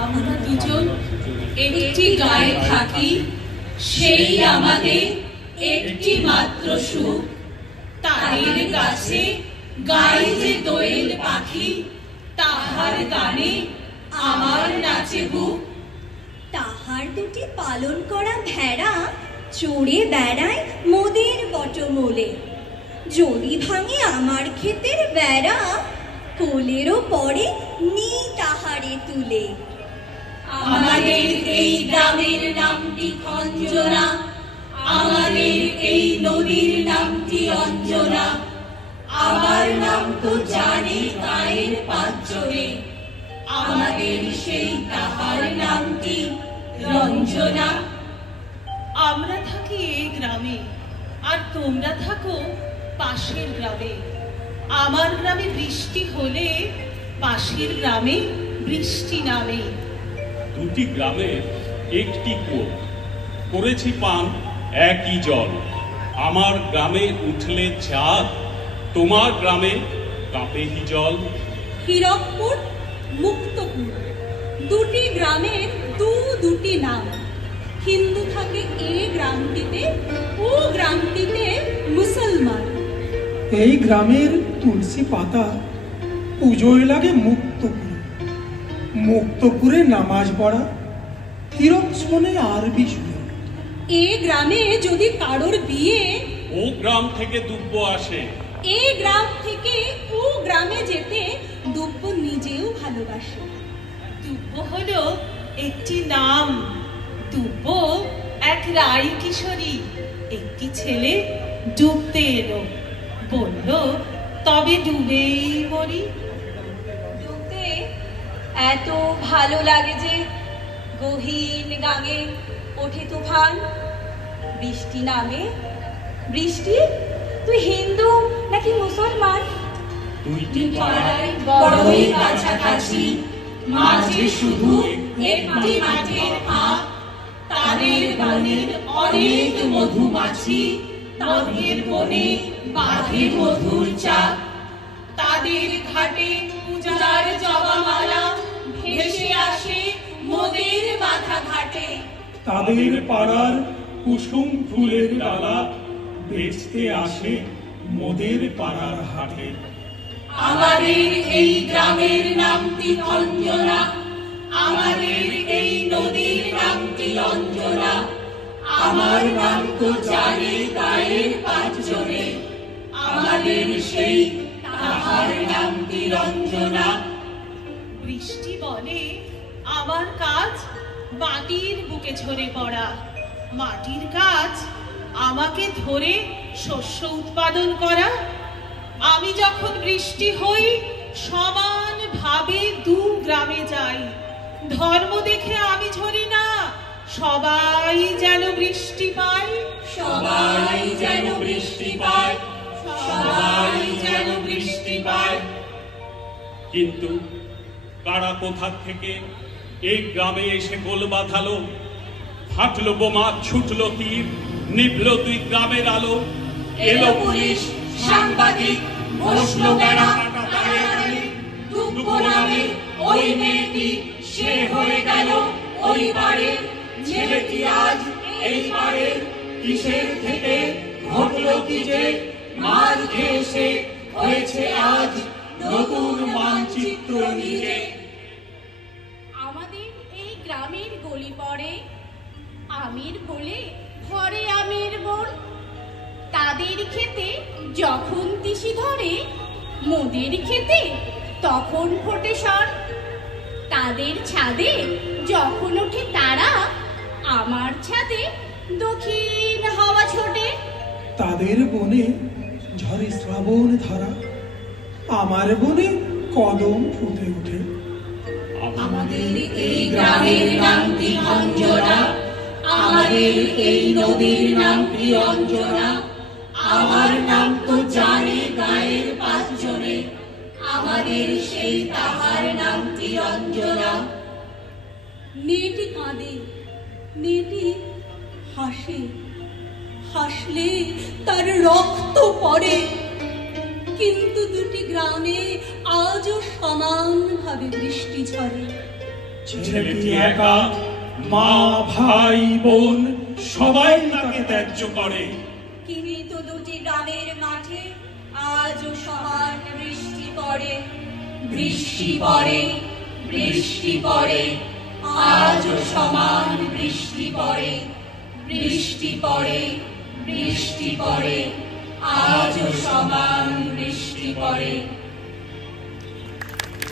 আমরা দুজন একটি গায়ে থাকি, সেই আমাদের একটি মাত্র সুখ। তাদের কাছে গায়ে যে দোয়েল পাখি, তাহার গানে আমার নাচে বুক। তাহার দুটি পালন করা ভেড়া চড়ে বেড়ায় মোদের বটমূলে। যদি ভাঙে আমার ক্ষেতের বেড়া, কোলেরও পরে নি তাহারে তুলে। আমাদের এই গ্রামের নামটি খঞ্জনা, আমাদের এই নদীর নামটি অঞ্জনা। আমার নাম তো জানে গায়ের পাঁচজনে, আমাদের সেই তাহার নামটি রঞ্জনা। আমরা থাকি এই গ্রামে, আর তোমরা থাকো পাশের গ্রামে। আমার গ্রামে বৃষ্টি হলে পাশের গ্রামে বৃষ্টি নামে। দুটি গ্রামের একটি কূপ, করেছি পান একই জল। আমার গ্রামে উঠলে চাঁদ, তোমার গ্রামে কাঁপে জল। হীরকপুর, মুক্তপুর, দুটি গ্রামের দুটি নাম। হিন্দু থাকে এ গ্রামটিতে, ও গ্রামটিতে মুসলমান। এই গ্রামের তুলসী পাতা পুজোয় লাগে মুক্তপুরে। মুক্তপুরে নামাজ পড়া, হীরক শোনে আরবি শুনে। এ গ্রামে যদি কারোর বিয়ে, ও গ্রাম থেকে দুব্য আসে। এ গ্রাম থেকে ও গ্রামে যেতে দুব্য নিজেও ভালোবাসে। দুব্য হলো একটি নাম। দুব্য এক রাই কিশোরী। একটি ছেলে ডুবতে এলো, বলল তবে ডুবেই মরি। ডুবতে এত ভালো লাগে যে, গহীন গাঙে ওঠে তুফান। বৃষ্টি নামে। বৃষ্টি, তুই হিন্দু নাকি মুসলমান? দুইটি পাড়ায় বড়ই কাছাকাছি, মাঝে শুধু একটি মাঠের ফাঁক। তাদের বনে অনেক মধুমাছি, তাদের বনে বাঁধে মধুর চাক। তাদের ঘাটে পূজার জবামালা ভেসে আসে মোদের মাথা ঘাটে। তাদের পাড়ার কুসুম ফুলের ডালা বেচতে আসে মোদের পাড়ার হাটে। আমাদের এই গ্রামের নামটি খঞ্জনা, আমাদের এই নদীর নামটি অঞ্জনা। আমার নাম তো জানে গায়ের পাঁচজনে, আমাদের সেই তাহার নামটি রঞ্জনা। বৃষ্টি বলে আমার কাজ মাটির বুকে ঝরে পড়া। মাটির কাজ আমাকে ধরে শস্য উৎপাদন করা। আমি যখন বৃষ্টি হই সমানভাবে দু গ্রামে যাই। ধর্ম দেখে আমি ঝরি না, সবাই যেন বৃষ্টি পায়। সবাই যেন বৃষ্টি পায়, সবাই যেন বৃষ্টি পায়। কিন্তু কারা কোথা থেকে এই গ্রামে এসে গোল বাঁধালো? ফাটলো বোমা, ছুটলো তীর, নিভলো দুই গ্রামের আলো। এলো পুলিশ, সাংবাদিক, বসলো বেড়া। দুব্য নামে ওই মেয়েটি, সে হয়ে গেল ওই বাড়ির ছেলেটি আজ এই বাড়ির। কিসের থেকে ঘটলো কি যে, মার খেয়ে সে হয়েছে আজ নতুন মানচিত্র নিজে। আমাদের এই গ্রামের গলি পড়ে আমির বলে ঘরে আমের বন। তাদের খেতে যখন তিসি ধরে, মোদের খেতে তখন ফোটে শন। তাদের ছাদে যখন ওঠে তারা, আমার ছাদে দক্ষিণ হাওয়া ছোটে। তাদের বনে ঝরে শ্রাবণ ধারা, আমার বনে কদম ফুটে ওঠে। আমাদের এই গ্রামের নামটি অঞ্জনা, আমাদের এই নদীর নামটি অঞ্জনা। আমার নাম তো জানে গায়ের পাঁচজনে, আমাদের সেই তাহার নামটি অঞ্জনা। মেয়েটি কাঁদে, মেয়েটি হাসে, হাসলে তার রক্ত পড়ে। কিন্তু দুটি গ্রামে আজও সমানভাবে বৃষ্টি ঝরে। ছেলেটি একা, মা ভাই বোন সবাই তাকে ত্যায্য করে। কিন্তু দুটি গ্রামের মাঠে আজও সমান বৃষ্টি পড়ে, বৃষ্টি পড়ে, বৃষ্টি পড়ে, আজও সমান বৃষ্টি পড়ে, বৃষ্টি পড়ে, বৃষ্টি পড়ে, আজও সমান বৃষ্টি পড়ে।